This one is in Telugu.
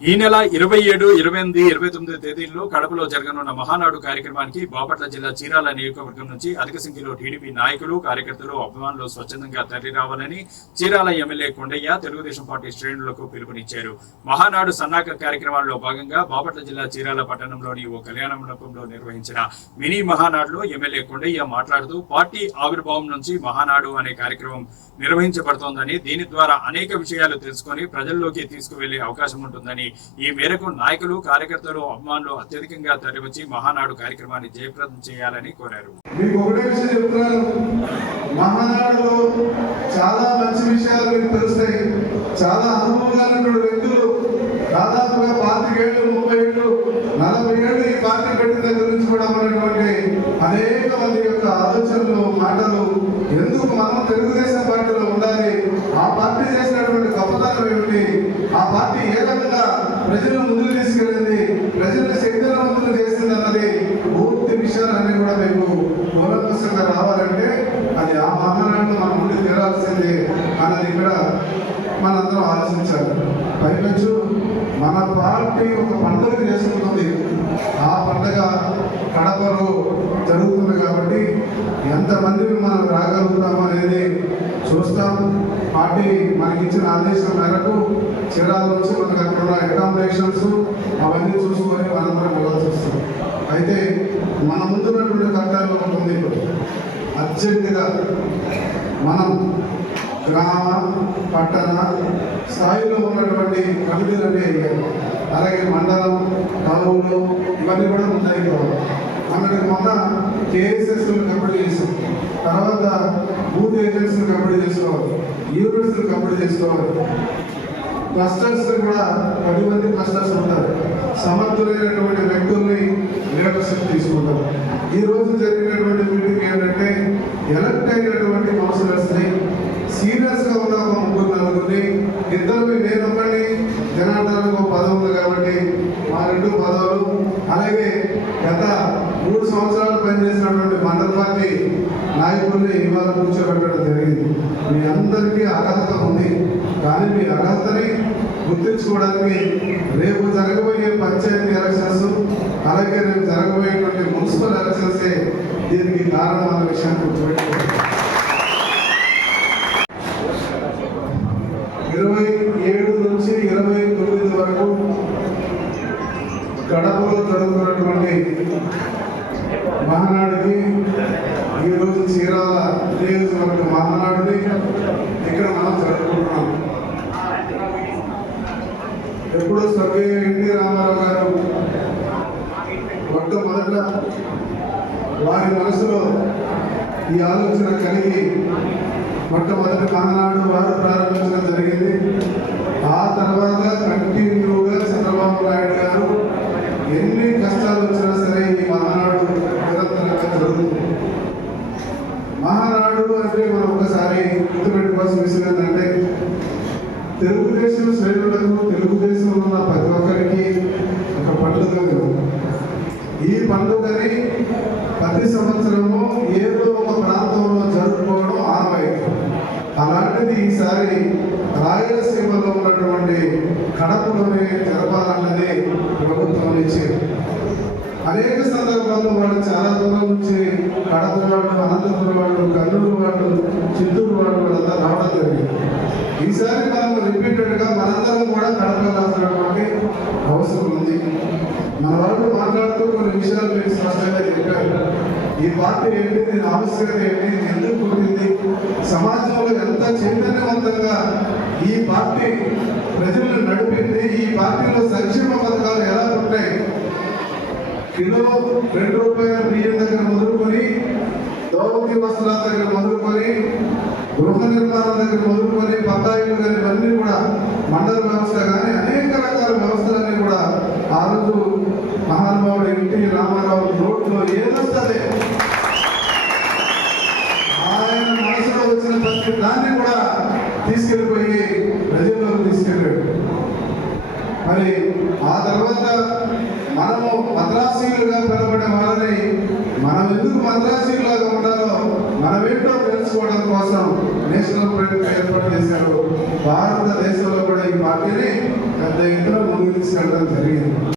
ఈ నెల ఇరవై ఏడు ఇరవై ఎనిమిది ఇరవై తొమ్మిది తేదీల్లో కడపలో జరగనున్న మహానాడు కార్యక్రమానికి బాపట్ల జిల్లా చీరాల నియోజకవర్గం నుంచి అధిక సంఖ్యలో టీడీపీ నాయకులు కార్యకర్తలు అభిమానులు స్వచ్ఛందంగా తరలి రావాలని చీరాల ఎమ్మెల్యే కొండయ్య తెలుగుదేశం పార్టీ శ్రేణులకు పిలుపునిచ్చారు. మహానాడు సన్నాహక కార్యక్రమాల్లో భాగంగా బాపట్ల జిల్లా చీరాల పట్టణంలోని ఓ కళ్యాణ మండపంలో నిర్వహించిన మినీ మహానాడులో ఎమ్మెల్యే కొండయ్య మాట్లాడుతూ పార్టీ ఆవిర్భావం నుంచి మహానాడు అనే కార్యక్రమం నిర్వహించబడుతోందని దీని ద్వారా అనేక విషయాలు తెలుసుకొని ప్రజల్లోకి తీసుకువెళ్ళే అవకాశం ఉంటుందని ఈ మేరకు నాయకులు కార్యకర్తలు అభిమానులు అత్యధికంగా తరలివచ్చి మహానాడు కార్యక్రమాన్ని జయప్రదం చేయాలని కోరారు. మహానాడులో చాలా మంచి విషయాలు మీకు తెలుస్తాయి. చాలా అనుభవంగా వ్యక్తులు దాదాపుగా పాతికేళ్ళు ముప్పై ఏళ్ళు నలభై ఏళ్ళు ఈ పార్టీ పెట్టిన దగ్గర నుంచి కూడా ఉన్నటువంటి అనేక మంది యొక్క ఆలోచనలు మాటలు ఎందుకు మనం తెలుగుదేశం పార్టీలో ఉండాలి? ఆ పార్టీ చేసినటువంటి గొప్పతనం ఏమిటి? ఆ పార్టీ ఏ విధంగా ప్రజలను ముందుకు తీసుకెళ్ళింది ప్రజలను శక్తివంతులు చేస్తుంది అన్నది పూర్తి విషయాలన్నీ కూడా మీకు కూలంకషంగా రావాలంటే అది ఆ మహానాడు మన ముందు తీరాల్సిందే అన్నది ఇక్కడ మనందరం ఆలోచించాలి. పైపెచ్చు మన పార్టీ ఒక పండుగ చేసుకుంటుంది. ఆ పండుగ కడపలో జరుగుతుంది కాబట్టి ఎంతమంది మనం రాగలుగుతాం అనేది చూస్తాం. పార్టీ మనకి ఇచ్చిన ఆదేశం మేరకు చీరాల నుంచి మనకు అక్కడ అకామిడేషన్స్ అవన్నీ చూసుకొని మనందరం వెళ్ళాల్సి వస్తుంది. అయితే మన ముందున్నటువంటి కర్తవ్యం ఉంటుంది ఇప్పుడు. అర్జెంటుగా మనం గ్రామ పట్టణ స్థాయిలో ఉన్నటువంటి కమిటీలు అంటే అలాగే మండలం టౌన్లు ఇవన్నీ కూడా ఉంటాయి అన్నటికి మొన్న కేఎస్ఎస్ కంప్లీట్ చేసాం తర్వాత బూత్ ఏజెన్సీలు కంప్లీట్ చేసుకోవాలి యూనిట్స్ కంప్లీట్ చేసుకోవాలి క్లస్టర్స్ కూడా పది మంది క్లస్టర్స్ ఉంటారు. సమర్థులైనటువంటి గత మూడు సంవత్సరాలు పనిచేసినటువంటి మండల పార్టీ నాయకుల్ని ఇవాళ కూర్చోబెట్టడం జరిగింది. మీ అందరికీ అర్హత ఉంది. కానీ మీ అర్హతని గుర్తించుకోవడానికి రేపు జరగబోయే పంచాయతీ ఎలక్షన్స్ అలాగే రేపు జరగబోయేటువంటి మున్సిపల్ ఎలక్షన్సే దీనికి కారణం అన్న విషయాన్ని గుర్తుపెట్టుకోవాలి. గడపలో జరుగుతున్నటువంటి మహానాడుకి ఈరోజు చీరాల నియోజకవర్గ మహానాడుని ఇక్కడ మనం జరుపుకుంటున్నాం. ఎప్పుడు స్వర్గీయ ఎన్టీ రామారావు గారు మొట్టమొదట వారి మనసులో ఈ ఆలోచన కలిగి మొట్టమొదటి మహానాడు వారు ప్రారంభించడం జరిగింది. ఆ తర్వాత కంటిన్యూగా చంద్రబాబు నాయుడు ఎన్ని కష్టాలు వచ్చినా సరే ఈ మహానాడు నిరంతరంగా జరుగుతుంది. మహానాడు అంటే మనం ఒకసారి గుర్తుపెట్టుకోవాల్సిన విషయం ఏంటంటే తెలుగుదేశం శ్రేణులకు తెలుగుదేశం ఉన్న ప్రతి ఒక్కరికి ఒక పండుగ ఈ పండుగని ప్రతి సంవత్సరము ఏదో ఒక ప్రాంతంలో జరుపుకోవడం ఆనవాయితీ. అలాంటిది ఈసారి రాయలసీమలో ఉన్నటువంటి కడపలోనే జరపాలన్నది సందర్భాల్లో వాళ్ళు చాలా దూరం నుంచి కడప వాళ్ళు అనంతపురం వాళ్ళు కర్నూలు వాళ్ళు చిత్తూరు వాళ్ళు వాళ్ళంతా రావడం జరిగింది. ఈసారి మనం రిపీటెడ్గా మనందరం కూడా కడప వెళ్ళాల్సినటువంటి అవసరం ఉంది. మన వరకు మాట్లాడుతూ కొన్ని విషయాలు మీరు స్పష్టంగా చెప్పారు. ఈ పార్టీ ఏంటి దీని ఆవశ్యకత ఏంటి ఎందుకు పుట్టింది సమాజంలో ఎంత చైతన్యవంతంగా ఈ పార్టీ ప్రజలను నడిపింది? కిలో రెండు రూపాయల బియ్యం దగ్గర మొదలుకొని దౌత్య వస్త్రాల దగ్గర మొదలుకొని గృహ నిర్మాణం దగ్గర మొదలుకొని పట్టాయిలు కానీ ఇవన్నీ కూడా మండల వ్యవస్థ కానీ అనేక రకాల వ్యవస్థలన్నీ కూడా ఆ రోజు మహానుభావుడు ఎన్టీ రామారావు రోడ్లో ఏదొస్తుంది ఆయన మనసులో వచ్చిన ప్రతి దాన్ని కూడా తీసుకెళ్ళిపోయి ప్రజలు భారతదేశంలో కూడా ఈ పార్టీని పెద్ద ఎత్తున ముందుకు తీసుకెళ్ళడం జరిగింది.